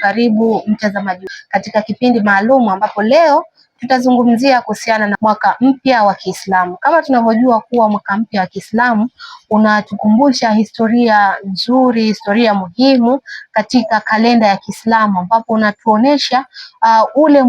Karibu mtazamaji katika kipindi maalum ambapo leo tutazungumzia kuhusiana na mwaka mpya wa Kiislamu. Kama tunavyojua kuwa mwaka mpya wa Kiislamu unatukumbusha historia nzuri, historia muhimu katika kalenda ya Kiislamu, ambapo unatuonesha ule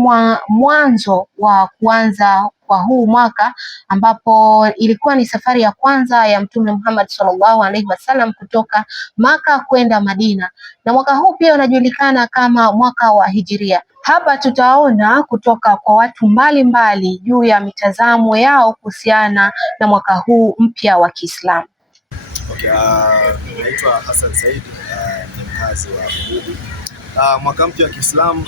mwanzo wa kuanza kwa huu mwaka, ambapo ilikuwa ni safari ya kwanza ya Mtume Muhammad sallallahu alaihi wasallam kutoka Maka kwenda Madina, na mwaka huu pia unajulikana kama mwaka wa Hijiria. Hapa tutaona kutoka kwa watu mbalimbali juu ya mitazamo yao kuhusiana na mwaka huu mpya wa Kiislamu. Okay, naitwa Hassan Said, ni mkazi wa Bububu. Mwaka mpya wa Kiislamu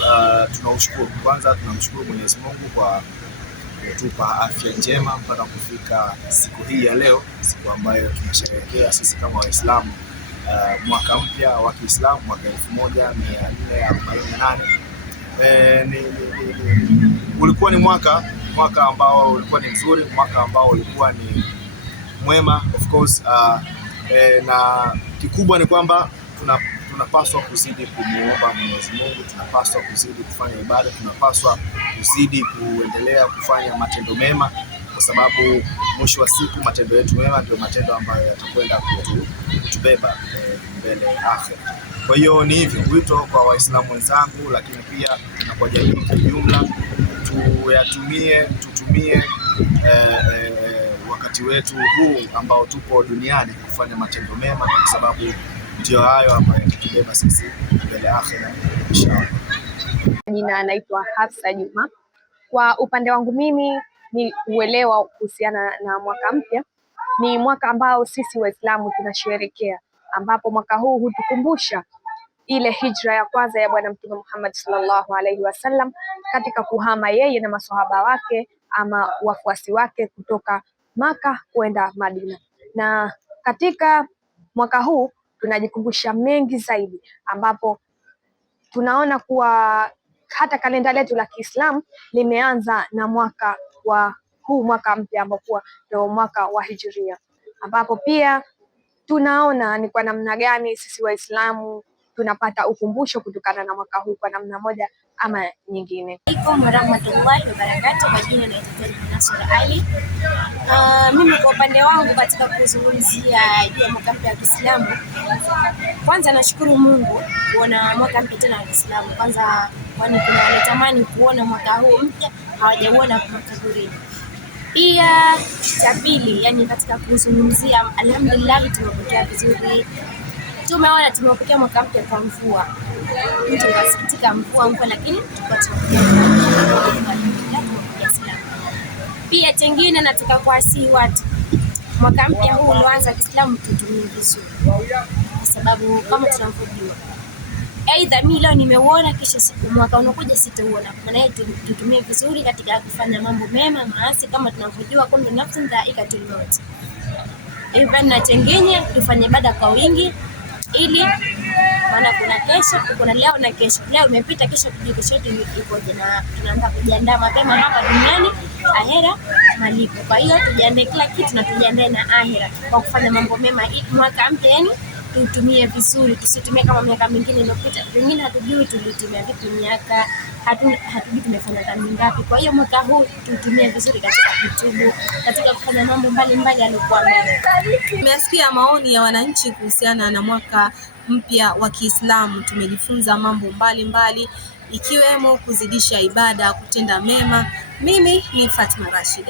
tunaushukuru. Kwanza tunamshukuru Mwenyezi Mungu kwa kutupa afya njema mpaka kufika siku hii ya leo, siku ambayo tunasherehekea sisi kama Waislamu mwaka mpya wa Kiislamu, mwaka 1448. Ulikuwa ni mwaka ambao ulikuwa ni mzuri, mwaka ambao ulikuwa ni mwema of course, na kikubwa ni kwamba tunapaswa kuzidi kumuomba Mwenyezi Mungu, tunapaswa kuzidi kufanya ibada, tunapaswa kuzidi kuendelea kufanya matendo mema, kwa sababu mwisho wa siku matendo yetu mema ndio matendo ambayo yatakwenda kutubeba mbele akhera. Kwa hiyo ni hivyo wito kwa Waislamu wenzangu, lakini pia na kwa jamii kwa jumla, tutumie wakati wetu huu ambao tupo duniani kufanya matendo mema, kwa sababu ndio hayo ambayo yatatubeba sisi mbele akhera inshallah. Jina anaitwa Hafsa Juma. Kwa upande wangu mimi ni uelewa kuhusiana na mwaka mpya, ni mwaka ambao sisi Waislamu tunasherehekea, ambapo mwaka huu hutukumbusha ile hijra ya kwanza ya Bwana Mtume Muhammad sallallahu alaihi wasallam katika kuhama yeye na maswahaba wake ama wafuasi wake kutoka Maka kwenda Madina. Na katika mwaka huu tunajikumbusha mengi zaidi, ambapo tunaona kuwa hata kalenda letu la Kiislamu limeanza na mwaka mpya ambapo ndio mwaka wa Hijiria, ambapo pia tunaona ni kwa namna gani sisi Waislamu tunapata ukumbusho kutokana na mwaka huu kwa namna moja ama nyingine. Assalamualaikum warahmatullahi wabarakatuh. Kwa jina naitwa Nasra Ali. Mimi kwa upande wangu katika kuzungumzia mwaka mpya wa Kiislamu, kwanza nashukuru Mungu kuona mwaka mpya tena wa Kiislamu. Kwanza kwani kuna wanatamani kuona mwaka huu mpya hawajauona kwa makaburini. Pia cha pili, yani katika kuzungumzia, alhamdulillah tumepokea vizuri. Tumepokea mwaka mpya kwa mvua. Mtu anasikitika mvua, lakini tupata pia tengine. Nataka kuasihi watu, mwaka mpya huu ulianza Kiislamu tutumie vizuri, kwa sababu kama tunavyojua, aidha mimi leo nimeuona, kisha siku mwaka unakuja sitauona. Maana yetu tutumie vizuri katika kufanya mambo mema, maasi kama tunavyojua kullu nafsin dha'iqatul maut. Na tengine tufanye ibada kwa wingi, ili maana kuna kesho, kuna leo na kesho. Leo imepita, kesho kesho ikoje, na tunaanza kujiandaa mapema hapa duniani, ahera malipo. Kwa hiyo tujiandae kila kitu na tujiandae na ahera kwa kufanya mambo mema. Mwaka mpya yani tutumie vizuri, tusitumie kama miaka mingine iliyopita. Wengine hatujui tulitumia vipi miaka, hatujui tumefanya dhambi ngapi. Kwa hiyo mwaka huu tutumie vizuri katika kutubu, katika kufanya mambo mbalimbali alikuwa mema. Tumesikia maoni ya wananchi kuhusiana na mwaka mpya wa Kiislamu. Tumejifunza mambo mbalimbali ikiwemo kuzidisha ibada, kutenda mema. Mimi ni Fatma Rashid.